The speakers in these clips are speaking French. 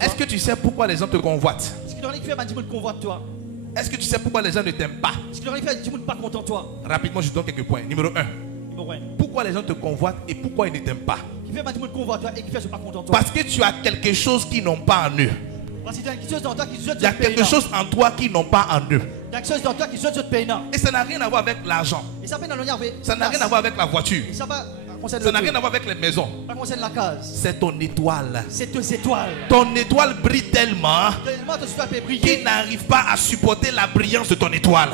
Est-ce que tu sais pourquoi les gens te convoitent? Est-ce que tu sais pourquoi les gens ne t'aiment pas? Rapidement, je donne quelques points. Numéro 1. Pourquoi les gens te convoitent et pourquoi ils ne t'aiment pas? Parce que tu as quelque chose qu'ils n'ont pas en eux. Il y a quelque chose en toi qu'ils n'ont pas en eux. Et ça n'a rien à voir avec l'argent. Ça n'a rien à voir avec la voiture. Ça n'a rien à voir avec les maisons. C'est ton étoile. C'est tes étoiles. Ton étoile brille tellement qu'il n'arrive pas à supporter la brillance de ton étoile.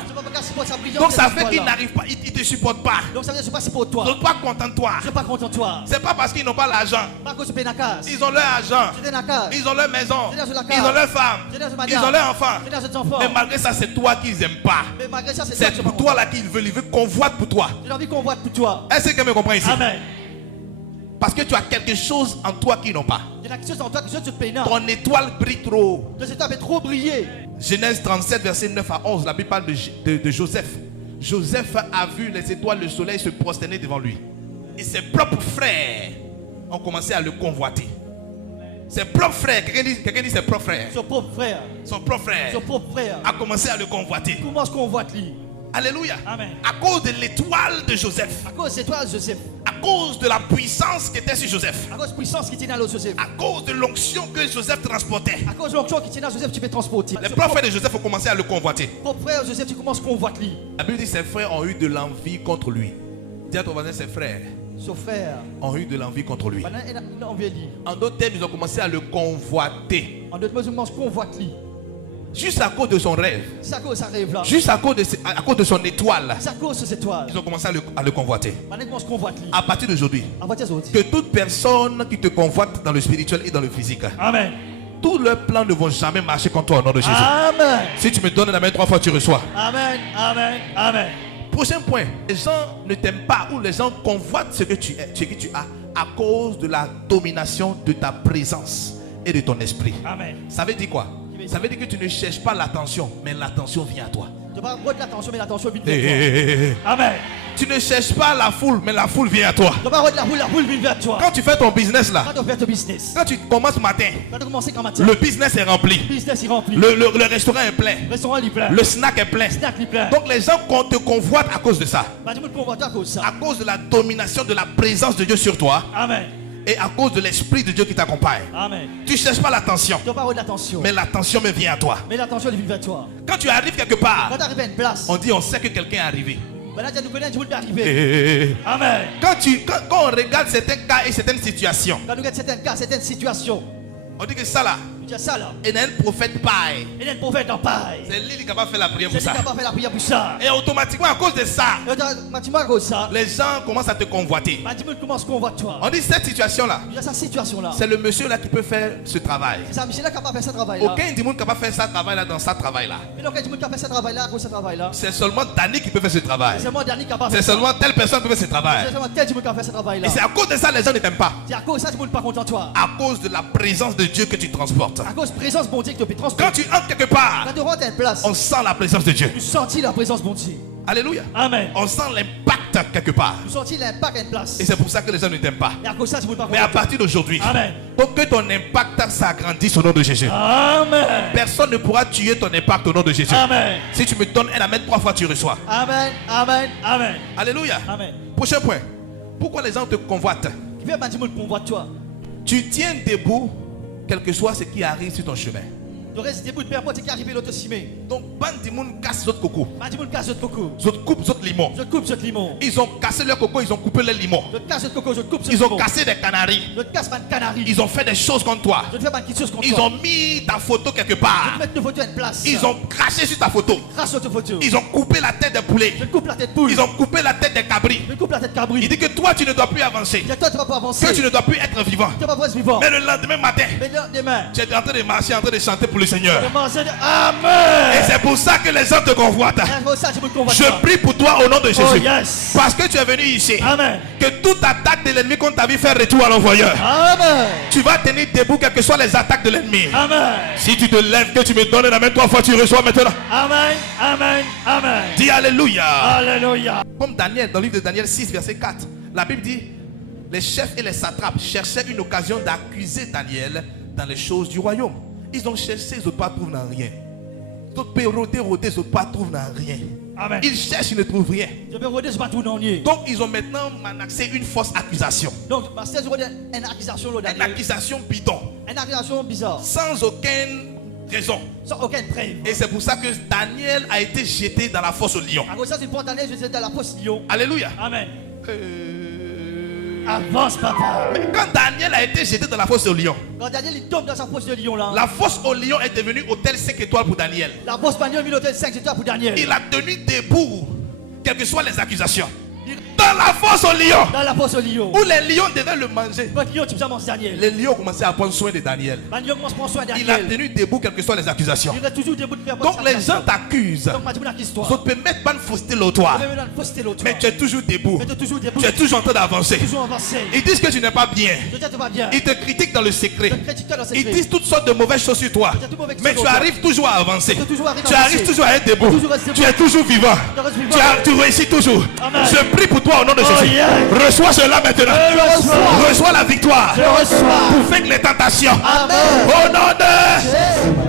Donc ça fait qu'il n'arrive pas, il ne te supporte pas. Donc ça veut dire que c'est pas pour toi. Donc pas content de toi. Je suis pas content de toi. C'est pas parce qu'ils n'ont pas l'argent. Ils ont leur argent. Ils ont leur maison. Ils ont leur femme. Ils ont leurs enfants. Mais malgré ça, c'est toi qu'ils n'aiment pas. C'est pour toi là qu'ils veulent. Ils veulent convoiter pour toi. Est-ce que quelqu'un me comprend ici? Amen. Parce que tu as quelque chose en toi qu'ils n'ont pas. Ton étoile brille trop. Genèse 37, verset 9 à 11. La Bible parle de Joseph. Joseph a vu les étoiles, le soleil se prosterner devant lui. Et ses propres frères ont commencé à le convoiter. Ses propres frères, quelqu'un dit ses propres frères. Son propre frère a commencé à le convoiter. Alléluia. Amen. À cause de l'étoile de Joseph. À cause de la puissance qui était sur Joseph. À cause de l'onction que Joseph transportait. Les propres frères de Joseph ont commencé à le convoiter. La Bible dit que ses frères ont eu de l'envie contre lui. Dis à ton voisin, ses frères ont eu de l'envie contre lui. En d'autres termes, ils ont commencé à le convoiter. Juste à cause de son rêve. Juste à cause de son étoile. Ils ont commencé à le convoiter. À partir d'aujourd'hui, que toute personne qui te convoite dans le spirituel et dans le physique, Amen. tous leurs plans ne vont jamais marcher contre toi au nom de Jésus. Amen. Si tu me donnes la main 3 fois, tu reçois. Amen. Amen. Amen. Prochain point. Les gens ne t'aiment pas ou les gens convoitent ce que tu es, ce que tu as à cause de la domination de ta présence et de ton esprit. Amen. Ça veut dire quoi? Ça veut dire que tu ne cherches pas l'attention, mais l'attention vient à toi. Amen. Tu ne cherches pas la foule, mais la foule vient à toi. Quand tu fais ton business là, quand tu commences matin, le business est rempli. Le restaurant est plein. Le snack est plein. Donc les gens te convoitent à cause de ça. À cause de la domination de la présence de Dieu sur toi. Amen. Et à cause de l'esprit de Dieu qui t'accompagne. Tu ne cherches pas l'attention, mais l'attention me vient à toi. Quand tu arrives quelque part, on dit on sait que quelqu'un est arrivé. Amen. Quand on regarde certains cas et certaines situations, on dit que ça là, il y a un prophète paille. C'est lui qui est capable de faire la prière pour ça. Et automatiquement, à cause de ça, les gens commencent à te convoiter. On dit cette situation-là, c'est le monsieur là qui peut faire ce travail. Aucun démon ne peut pas faire ce travail-là dans sa travail-là. C'est seulement Dani qui peut faire ce travail. C'est seulement telle personne qui peut faire ce travail. Et c'est à cause de ça les gens ne t'aiment pas. À cause de la présence de Dieu que tu transportes. Quand tu entres quelque part, on sent la présence de Dieu. Alléluia. Amen. On sent l'impact quelque part. Et c'est pour ça que les gens ne t'aiment pas. Mais à partir d'aujourd'hui, pour que ton impact s'agrandisse au nom de Jésus. Amen. Personne ne pourra tuer ton impact au nom de Jésus. Amen. Si tu me donnes un amen 3 fois, tu reçois. Amen. Amen. Amen. Alléluia. Amen. Prochain point. Pourquoi les gens te convoitent? Tu tiens debout quel que soit ce qui arrive sur ton chemin. Donc, Bandimoun casse d'autres cocos. D'autres coupent d'autres limons. Ils ont cassé leurs cocos, ils ont coupé les limons. Ils ont cassé des canaris. Ils ont fait des choses contre toi. Ils ont mis ta photo quelque part. Ils ont craché sur ta photo. Ils ont coupé la tête des poulets. Ils ont coupé la tête des cabris. Il dit que toi tu ne dois plus avancer. Que tu ne dois plus être vivant. Mais le lendemain matin, tu es en train de marcher, en train de chanter pour le Seigneur. Amen. Et c'est pour ça que les gens te convoitent. Je prie pour toi au nom de Jésus. Oh, yes. Parce que tu es venu ici. Amen. Que toute attaque de l'ennemi contre ta vie fait retour à l'envoyeur. Amen. Tu vas tenir debout quelles que soient les attaques de l'ennemi. Amen. Si tu te lèves, que tu me donnes la main 3 fois, tu reçois maintenant. Amen. Amen. Amen. Dis Alléluia. Alléluia. Comme Daniel, dans le livre de Daniel 6, verset 4, la Bible dit, les chefs et les satrapes cherchaient une occasion d'accuser Daniel dans les choses du royaume. Ils ont cherché, ils ne trouvent dans rien. Ils ont rôdé, ils ne trouvent dans rien. Amen. Ils cherchent, ils ne trouvent rien. Je vais rôder, je vais tout dans rien. Donc ils ont maintenant manaxé une fausse accusation. Donc, Pasteur, je rôder une accusation là. Une accusation bidon. Une accusation bizarre. Sans aucune raison. Sans aucune preuve. Et c'est pour ça que Daniel a été jeté dans la fosse au lion. À cause de ça, c'est pour Daniel, je suis dans la fosse lion. Alléluia. Amen. Avance, papa. Mais quand Daniel a été jeté dans la fosse au lion, Quand Daniel il tombe dans sa fosse de lion là. la fosse au lion est devenue hôtel 5 étoiles pour Daniel. La fosse Daniel a mis l'hôtel 5 étoiles pour Daniel. Il a tenu debout, quelles que soient les accusations. Dans la fosse au lion, Dans la fosse au lion. où les lions devaient le manger. Quand lion, tu peux manger Daniel. Les lions commençaient à prendre soin de Daniel. Lion commence à prendre soin de Il a Daniel. tenu debout, quelles que soient les accusations. Il est toujours debout de faire Donc les gens t'accusent. Donc, ma histoire. Ça te peut mettre pas de fausseté l'autoir. Mais tu es toujours debout. Mais tu es toujours debout. Tu es toujours en train d'avancer. Toujours avancé. Ils disent que tu n'es pas bien. Je dis, tu vas bien. Ils te critiquent dans le secret. Je critique dans le secret. Ils disent toutes sortes de mauvaises choses sur toi. Je dis toutes mauvaises Mais choses tu sur toi. arrives toujours à avancer. Tu toujours arrives à Tu avancer. arrives toujours à être debout. Toujours rester Tu debout. es toujours vivant. Tu restes vivant. Tu réussis toujours. Amen. Je prie pour toi au nom de Oh, Jésus. yeah. Reçois cela maintenant. Je reçois. Reçois la victoire. Je reçois. Pour vaincre les tentations. Amen. Au nom de